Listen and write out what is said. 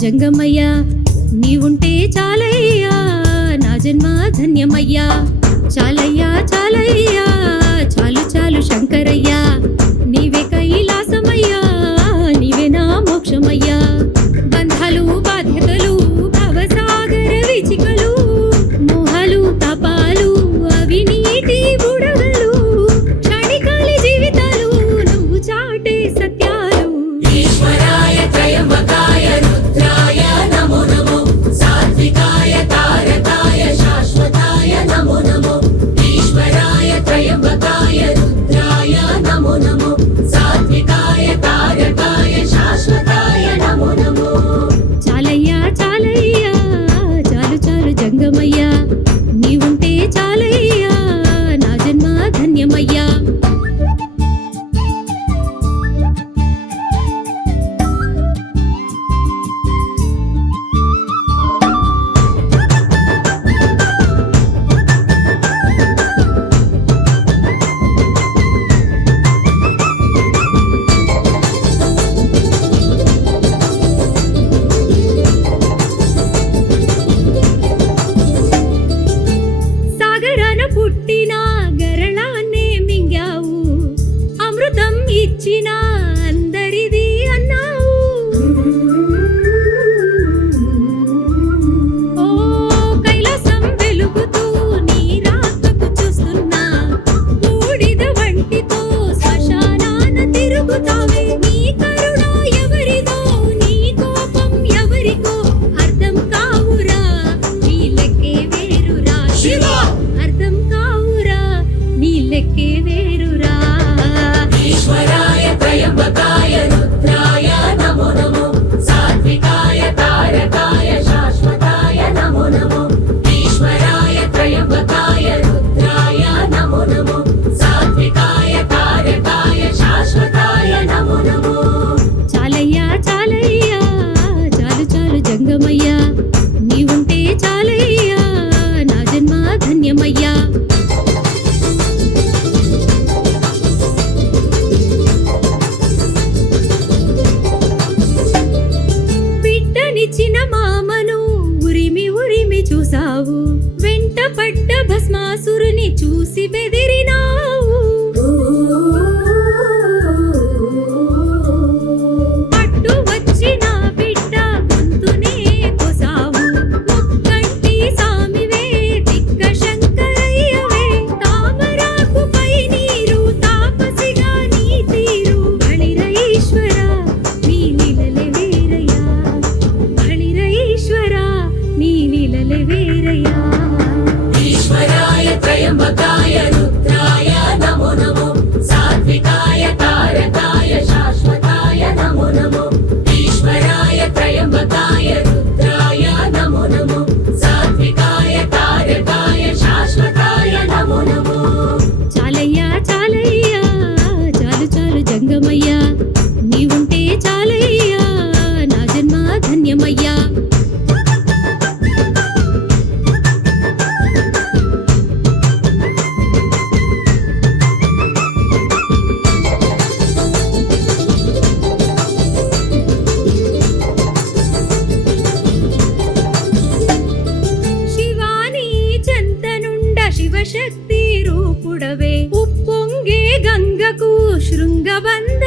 జంగమయ్యా నీవుంటే చాలయ్యా నా జన్మ ధన్యమయ్యా చాలయ్యా చాలయ్యా చాలు చాలు శంకరయ్యా నీవే కైలాసమయ్యా నీవే నా మోక్షమయ్యా బంధాలు బాధ్యతలు భవసాగర విచికలు మోహాలు తాపాలు అవినీతి బుడగలు క్షణికాలి జీవితాలు నువ్వు చాటే సత్యాలు ఈశ్వరాయ త్రయంబకాయ రుద్రాయ నమో నమో సాత్వికాయ తారకాయ శాశ్వతాయ నమో నమో ఈశ్వరాయ త్రయంబకాయ రుద్రాయ నమో నమో సాత్వికాయ తారకాయ శాశ్వతాయ నమో నమో చాలయ్యా చాలయ్యా చాలు చాలు జంగమయ్యా నీవుంటే చాలయ్యా నా జన్మ ధన్యమయ్యా సాగరాన పుట్టిన గరళాన్నే మింగావు అమృతం ఇచ్చిన అందరిది అన్నావు ఓ కైలాసం వెలుగుతూ నీ రాకకు చూస్తున్నా బూడిద వంటితో శ్మశానాన తిరుగుతావే నీ కరుణ ఎవరిదో నీ కోపం ఎవరికో అర్థం కావురా నీ లెక్కే వేరురా శివ అర్థం కావురా నీ లెక్కే వేరురా ఈశ్వరాయ త్రయంబకాయ రుద్రాయ నమో నమో సాత్వికాయ తారకాయ శాశ్వతాయ నమో నమో ఈశ్వరాయ త్రయంబకాయ రుద్రాయ నమో నమో సాత్వికాయ తారకాయ శాశ్వతాయ నమో నమో చాలయ్యా చాలయ్యా చాలు చాలు జంగమయ్యా నీవుంటే చాలయ్యా నా జన్మ ధన్యమయ్యా బిడ్డనిచ్చిన మామను ఉరిమి ఉరిమి చూసావు వెంట పడ్డ భస్మాసురుని చూసి బెదిరినావు అడ్డు వచ్చిన బిడ్డ గొంతునే కోసావు ముక్కంటి సామివే దిక్క శంకరయ్యవే తామరాకుపై నీరు తాపసిగా నీ తీరు బళిర ఈశ్వర నీ లీలలే వేరయ్యా బళిర ఈశ్వర నీ లీలలే వేరయ్యా ఈశ్వరాయ త్రయంబకాయ రుద్రాయ నమో నమో సాత్వికాయ తారకాయ శాశ్వతాయ నమో నమో ఈశ్వరాయ త్రయంబకాయ రుద్రాయ నమో నమో సాత్వికాయ తారకాయ శాశ్వతాయ నమో నమో చాలయ్యా చాలయ్యా చాలు చాలు జంగమయ్యా నీవుంటే చాలయ్యా నా జన్మ ధన్యమయ్యా శివాని చెంతనుండ శివశక్తి రూపుడవే ఉప్పొంగే గంగకు శృంగబంధ